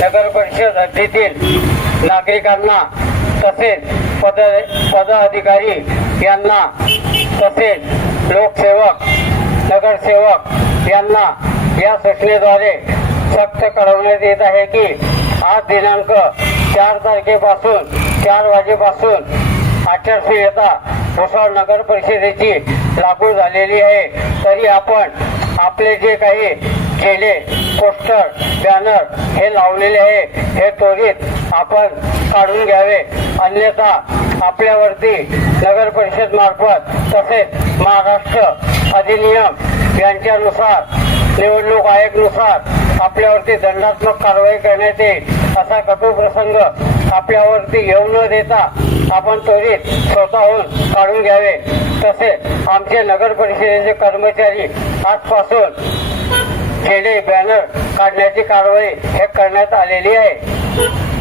नगर परिषद हद्दीतील नागरिकांना तसेच पद पदाधिकारी यांना तसेच लोकसेवक नगरसेवक यांना या सूचनेद्वारे सक्त कळवण्यात येत आहे की आज दिनांक चार तारखेपासून चार वाजेपासून आचारसंहिता भुसावळ नगर परिषदेची लागू झालेली आहे तरी आपण आपले जे काही ठेले पोस्टर बॅनर हे लावलेले आहे हे त्वरित आपण काढून घ्यावे अन्यथा आपल्यावरती नगर परिषद मार्फत तसेच महाराष्ट्र अधिनियम यांच्यानुसार निवडणूक आयोगनुसार आपल्यावरती दंडात्मक कारवाई करण्यात येईल असा कटू प्रसंग आपल्यावरती येऊ न देता आपण त्वरित स्वतःहून काढून घ्यावे तसेच आमचे नगर परिषदेचे कर्मचारी आजपासून ठेले बॅनर काढण्याची कारवाई हे करण्यात आलेली आहे